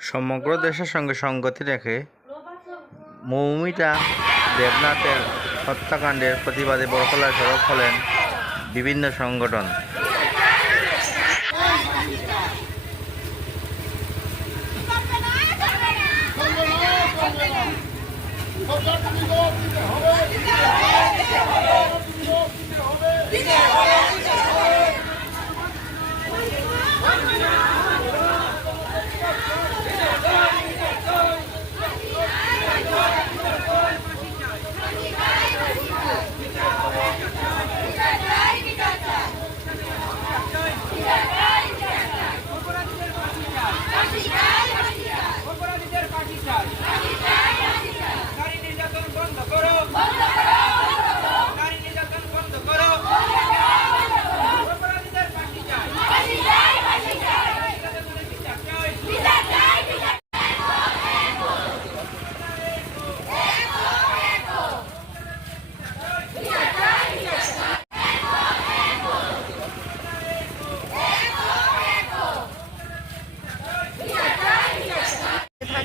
সমগ্র দেশের সঙ্গে সঙ্গতি রেখে মৌমিতা দেবনাথের হত্যাকাণ্ডের প্রতিবাদে বড়খলায় সড়ক হলেন বিভিন্ন সংগঠন। Africa.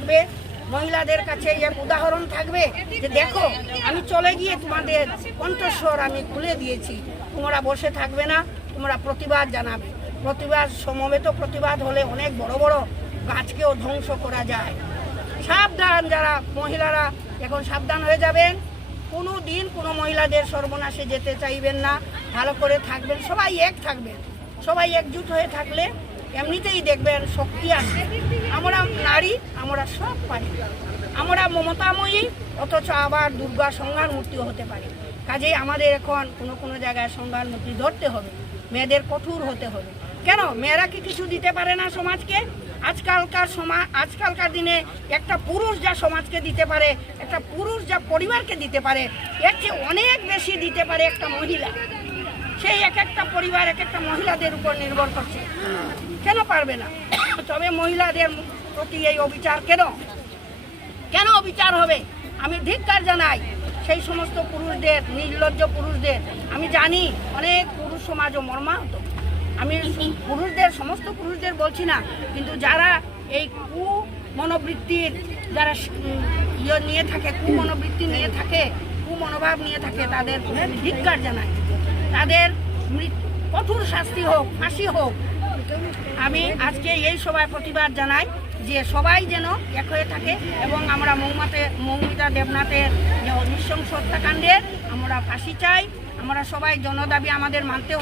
থাকবে, মহিলাদের কাছে এক উদাহরণ থাকবে যে দেখো, আমি চলে গিয়ে তোমাদের কণ্ঠস্বর আমি খুলে দিয়েছি। তোমরা বসে থাকবে না, তোমরা প্রতিবাদ জানাবে। প্রতিবাদ, সমবেত প্রতিবাদ হলে অনেক বড় বড় গাছকেও ধ্বংস করা যায়। সাবধান যারা মহিলারা, এখন সাবধান হয়ে যাবেন। কোনো দিন কোনো মহিলাদের সর্বনাশে যেতে চাইবেন না। ভালো করে থাকবেন, সবাই এক থাকবেন। সবাই একজুট হয়ে থাকলে এমনিতেই দেখবেন শক্তি আছে। আমরা নারী, আমরা সব পারি। আমরা মমতাময়ী, অথচ আবার দুর্গা সংহার মূর্তিও হতে পারে। কাজেই আমাদের এখন কোনো কোনো জায়গায় সংহার মূর্তি ধরতে হবে। মেয়েদের কঠোর হতে হবে। কেন? মেয়েরা কি কিছু দিতে পারে না সমাজকে? আজকালকার সমাজ আজকালকার দিনে একটা পুরুষ যা সমাজকে দিতে পারে, একটা পুরুষ যা পরিবারকে দিতে পারে, এর চেয়ে অনেক বেশি দিতে পারে একটা মহিলা। সেই এক একটা পরিবার, এক একটা মহিলাদের উপর নির্ভর করছে। কেন পারবে না? তবে মহিলাদের প্রতি এই অবিচার কেন? কেন অবিচার হবে? আমি ধিক্কার জানাই, সেই সমস্ত পুরুষদের, নির্লজ্জ পুরুষদের। আমি জানি অনেক পুরুষ সমাজও মর্মাহত। আমি পুরুষদের, সমস্ত পুরুষদের বলছি না, কিন্তু যারা এই কু মনোবৃত্তির যারা ইয়ে নিয়ে থাকে কু মনোবৃত্তি নিয়ে থাকে কু মনোভাব নিয়ে থাকে, তাদের ধিক্কার জানাই। তাদের কঠোর শাস্তি হোক, ফাঁসি হোক। আমি আজকে এই সভায় প্রতিবাদ জানাই যে সবাই যেন এক হয়ে থাকে এবং আমরা মৌমাতে মৌমিতা দেবনাথের যে নৃশংস হত্যাকাণ্ডের আমরা ফাঁসি চাই। আমরা সবাই জনদাবি আমাদের মানতে